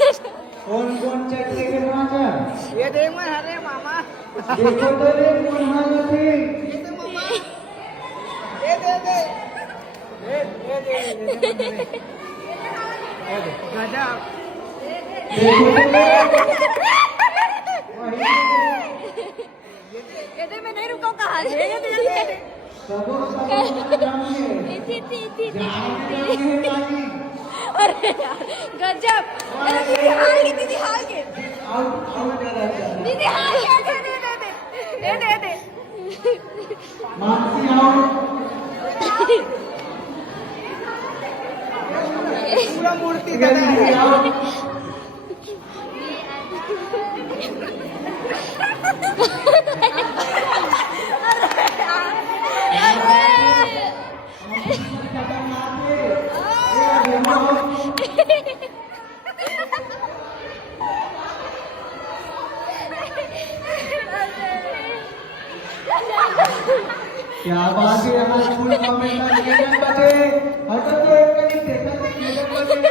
कौन कौन चेक के मामा ये देख मैं हरे मामा देखो तो रे मामा थे ये तो मामा ये दे गजब देखो तो रे ये दे मैं नहीं रुका कहाँ दे सबो जाएंगे अरे यार गजब दीदी हार गई आउट आउट ज्यादा दीदी हार गई दे मानसी आउट पूरा मूर्ति गली आउट क्या बात है हमारे फुल कमेंट में बचे हटो तो एक कहीं देखा तो